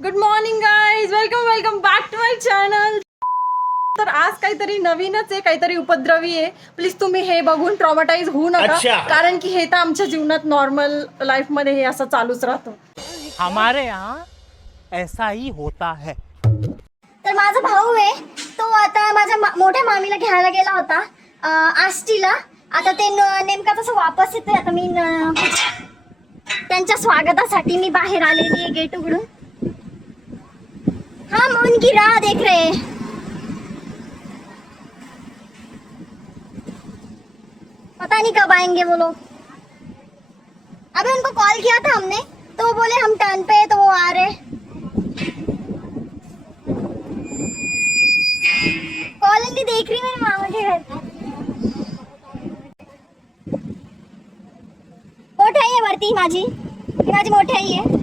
Good morning guys, welcome back to my channel. तर आज काहीतरी नवीनच आहे, काहीतरी उपद्रवी आहे. प्लीज तुम्ही हे बघून ट्रॉमाटाइज होऊ नका, कारण की हे तर आमच्या जीवनात नॉर्मल लाईफ मध्ये हे असं चालूच राहतं. हमारे यहाँ ऐसा ही होता है. तर माझा भाऊ आहे तो आता माझ्या मोठ्या मामीला घ्यायला गेला होता आष्टीला. आता ते नेमका तसं वापस येतोय. आता मी त्यांच्या स्वागतासाठी मी बाहेर आलेली आहे गेट उघडून. हम उनकी राह देख रहे हैं. पता नहीं कब आएंगे वो लोग. अभी उनको कॉल किया था हमने तो वो बोले हम टर्न पे है तो वो आ रहे. कॉलोनी देख रही मेरे मामा के घर. मोठाई आहे वरती माझी मोठाई आहे.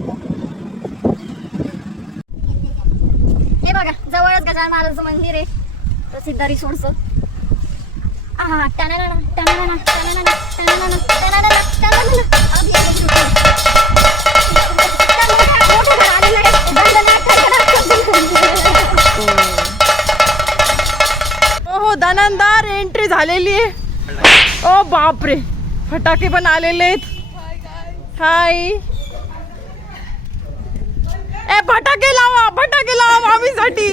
हे बघा जवळच गजानन महाराजांचं मंदिर आहे, प्रसिद्ध रिसोर्टचं. हा टनाना टनाना टनाना टनाना टनाना टनाना. हो दनानदार एंट्री झालेली आहे. ओ बापरे, फटाके पण आलेले आहेत. हाय, ए फटाके लावा मामीसाठी.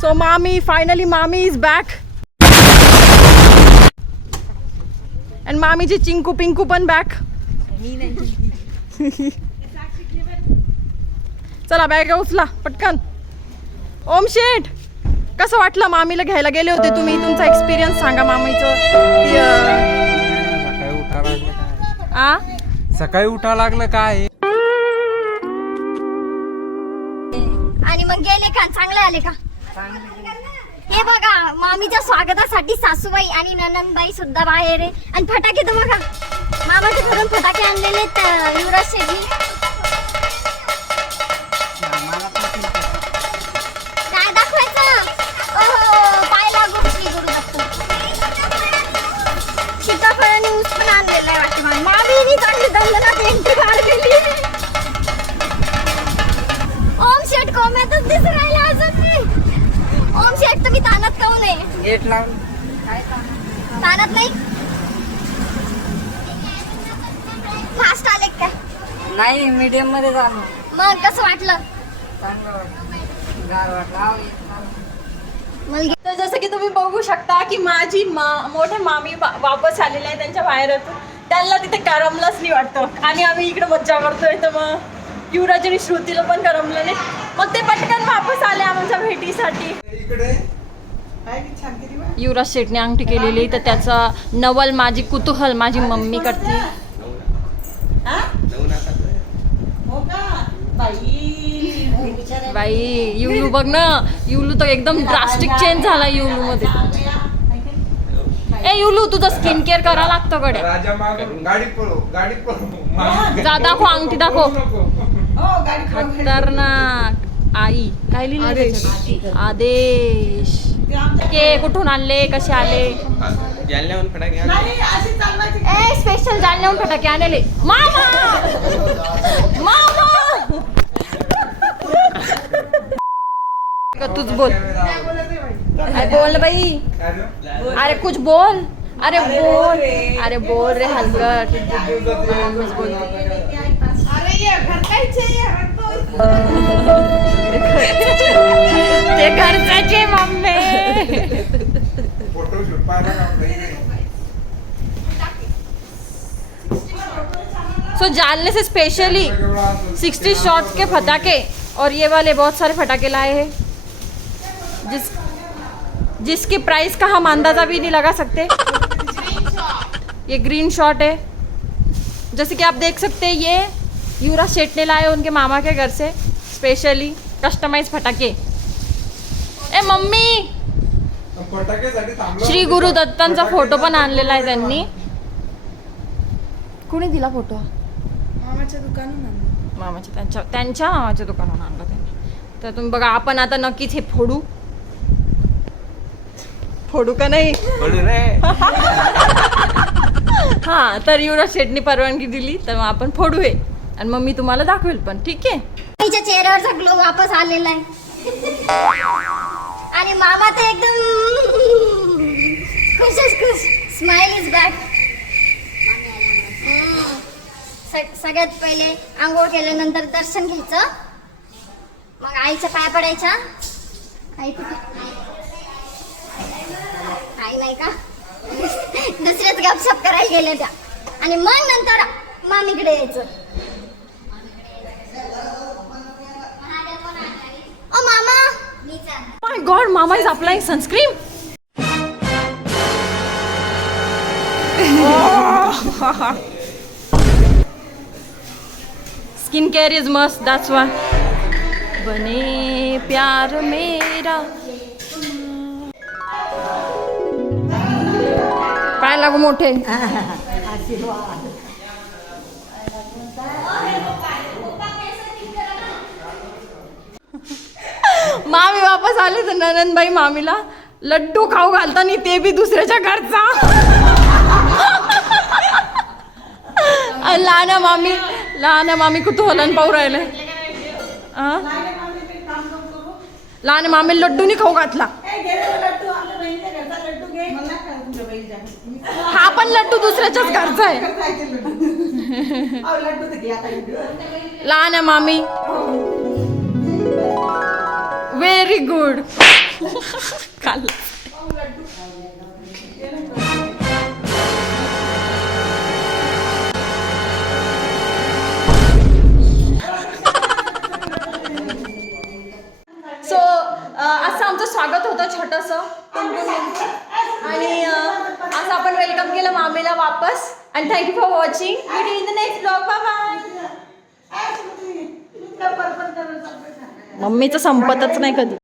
सो फायनली मामी is back. And मामीची Chinku Pinku पण बॅक. चला बॅग उचला पटकन. ओम शेठ, कसं वाटलं मामीला घ्यायला गेले होते तुम्ही? तुमचा एक्सपिरियन्स सांगा मामीचं. सकाळी उठा लागलं काय आणि मग गेले का? चांगले आले का? हे बघा मामीच्या स्वागतासाठी सासूबाई आणि ननंदबाई सुद्धा बाहेर आहे. आणि फटाके तर बघा, मामाच्या घरून फटाके आणलेले आहेत युवराज शेठनी. काय दाखवायचं? पाय लागून श्री गुरु दत्त. सीताफळाने ऊस पण आणलेला आहे वाटतं. मामीनी चांगली दंगलात एंट्री मारलेली. ओम शेठ कोम्यातच दिसून राहिला अजून मी. ओम शेठ तुम्ही तानात काऊन आहे? गेट लावून तानात नाही? फास्ट आले काय? नाही, मीडियम मध्ये झालं. मग कसं वाटलं? चांगलं वाटलं, गार वाटलं. मग तर जसं की तुम्ही बघू शकता की माझी मोठ्या मामी वापस आलेल्या आहे त्यांच्या बाहेरातून. त्यांना तिथे करमलंच नाही वाटतं, आणि आम्ही इकडे मज्जा करतोय. तर मग युवराज आणि श्रुतीला पण करमलं नाही. मग ते पटकन वापस आले आमच्या भेटीसाठी. युवराज शेठने अंगठी केलेली, तर त्याचा नवल माझी कुतूहल माझी मम्मी करते. बाई युलू बघ ना, युलू तर एकदम ड्रास्टिक चेंज झाला युलू मध्ये. ए युलू, तुझं स्किन केअर करा लागतं कडे. जा दाखव, अंगठी दाखव. खतरनाक. आई काय लिहिलं? आदेश. के कुठून आणले, कसे आले? ए स्पेशल जालन्याहून फटाके आणले. मामा तुझ बोल. बोल बाई. अरे कुछ बोल. अरे बोल रे हलकट. बोल. ते घरचे मम्मी. सो जालने से स्पेशली 60 शॉट्स के फटाके और ये वाले बहुत सारे फटाके लाए हैं, जिसकी प्राइस का हम अंदाजा भी नहीं लगा सकते. ये ग्रीन शॉट है, जैसे कि आप देख सकते हैं. ये युवराज शेठ ने लाए उनके मामा के घर से स्पेशली कस्टमाइज फटाके. ए मम्मी, श्री गुरु दत्तांचा फोटो पण आणलेला आहे त्यांनी. कुणी दिला फोटो? मामाच्या त्यांच्या मामाच्या दुकानातून आणला त्यांनी. तर तुम्ही बघा, आपण आता नक्कीच हे फोडू का नाही? हां, तर युवराज शेटनी परवानगी दिली तर मग आपण फोडूया आणि मग मी तुम्हाला दाखवेल पण, ठीक आहे? तिच्या चेहऱ्यावरचा ग्लो वापस आलेला आहे आणि मामा तर एकदम खुशच खुश. Smile is back. सगळ्यात पहिले आंघोळ केल्यानंतर दर्शन घ्यायचं, मग आईच्या पाया पडायच्या. आई कुठे? आई नाही का? दुसऱ्याच गपशप करायला गेल्या त्या. आणि मग नंतर मामीकडे यायचं. ओ मामा, माय गॉड, मामा is applying sunscreen. Skin care is must, that's why. बने प्यार मेरा. पाय लागू मोठे. मामी वापस आले तर ननंदबाई मामीला लड्डू खाऊ घालताना, ते बी दुसऱ्याच्या घरचा. लहान मामी कुतूहलन पाहू राहिले. लहान मामी लड्डू नाही खाऊ घातला. हा पण लड्डू दुसऱ्याच्याच घरचा आहे. लहान मामी व्हेरी गुड. सो असं आमचं स्वागत होतं छोटंसं आणि असं आपण वेलकम केलं मामीला वापस. आणि thank you for watching. Meet in the next blog. Bye bye. मम्मीचं संपतच नाही कधी.